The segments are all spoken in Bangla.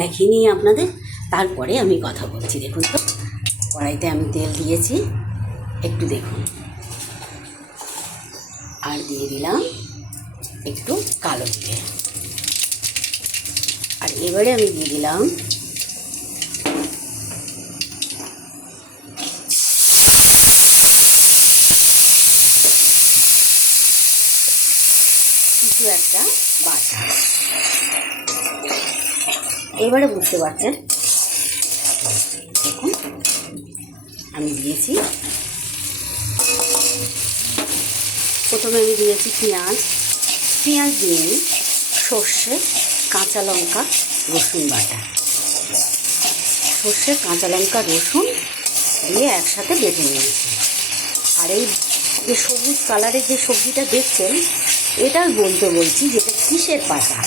দেখিয়ে নিই আপনাদের, তারপরে আমি কথা বলছি। দেখুন তো, কড়াইতে আমি তেল দিয়েছি, একটু দেখুন, আর দিয়ে দিলাম একটু কালো জিরে, আর এবারে আমি দিয়ে দিলাম কিছু একটা বাটা। এবারে বুঝতে পারছেন, দেখুন আমি দিয়েছি, প্রথমে আমি দিয়েছি পেঁয়াজ দিয়ে সর্ষে, কাঁচা লঙ্কা, রসুন বাটা, সর্ষে, কাঁচা লঙ্কা, রসুন দিয়ে একসাথে বেটে নিয়েছি। আর এই যে সবুজ কালারের যে সবজিটা দেখছেন, এটা বলছি যেটা কিসের পাতা,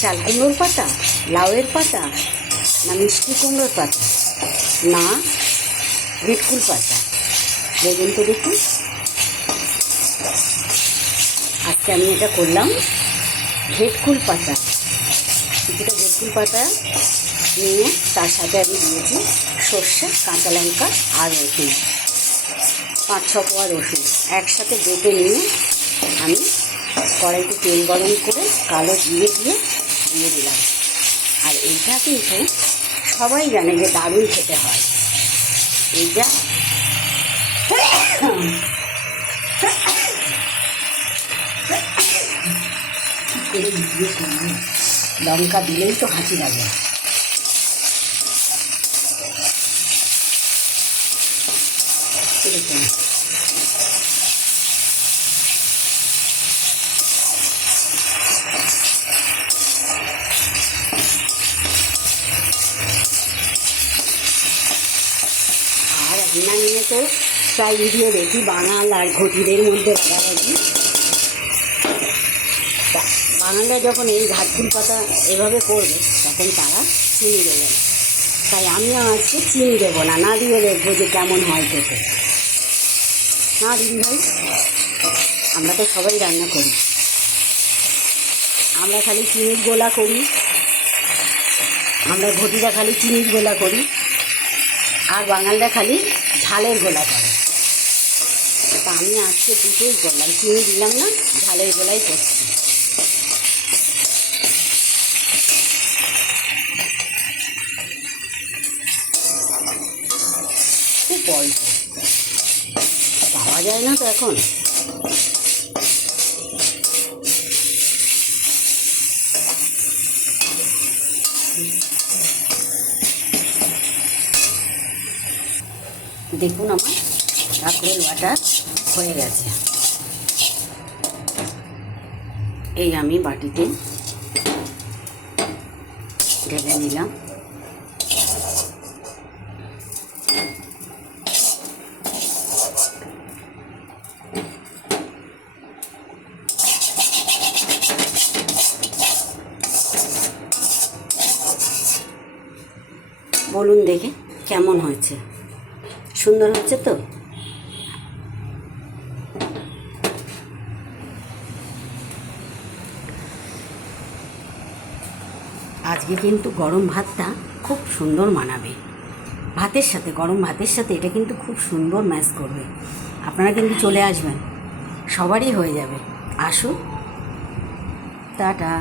চাল কুমড়োর পাতা, লাউয়ের পাতা, না মিষ্টি কুমড়োর পাতা, না ভেটকুল পাতা, দেখুন তো দেখুন। আজকে আমি এটা করলাম ভেটকুল পাতা, কিছুটা ভেটকুল পাতা নিয়ে তার সাথে আমি দিয়েছি সর্ষে, কাঁচা লঙ্কা আর রসুন, 5-6 কোয়া রসুন একসাথে বেটে নিয়ে আমি কড়াইতে তেল গরম করে কালো জিরে দিয়ে দিলাম। আর এইটা কিন্তু সবাই জানে যে দারুণ খেতে হয়। এইটা লঙ্কা দিলেই তো হাঁচি লাগে। দেখুন আর রান্না নিয়ে তো প্রায় ভিডিও দেখি, বাঙাল আর ঘটিদের মধ্যে রাগারাগি। বাঙালরা যখন এই ঘাটকুল পাতা এভাবে করবে, তখন তারা চিনি দেবে না, তাই আমিও আজকে চিনি দেবো না, না দিয়ে দেখবো যে কেমন হয় খেতে। না দিদি ভাই, আমরা তো সবাই রান্না করি, আমরা খালি চিনির গোলা করি, আমরা ঘটিরা খালি চিনির গোলা করি, আর বাঙালরা খালি ঝালের গোলা করে। তা আমি আজকে দুটোই করলাম, চিনি দিলাম না, ঝালের গোলাই করছি। খুব অল্প, পাওয়া যায় না তো এখন। দেখুন আমার কাঁকরোল বাটা হয়ে গেছে। এই আমি বাটিতে ঢেলে নিলাম। বলুন দেখে কেমন হয়েছে, সুন্দর হচ্ছে তো? আজকে কিন্তু গরম ভাতটা খুব সুন্দর মানাবে ভাতের সাথে, গরম ভাতের সাথে এটা কিন্তু খুব সুন্দর ম্যাচ করবে। আপনারা কিন্তু চলে আসবেন, সবারই হয়ে যাবে। আসুন, টাটা।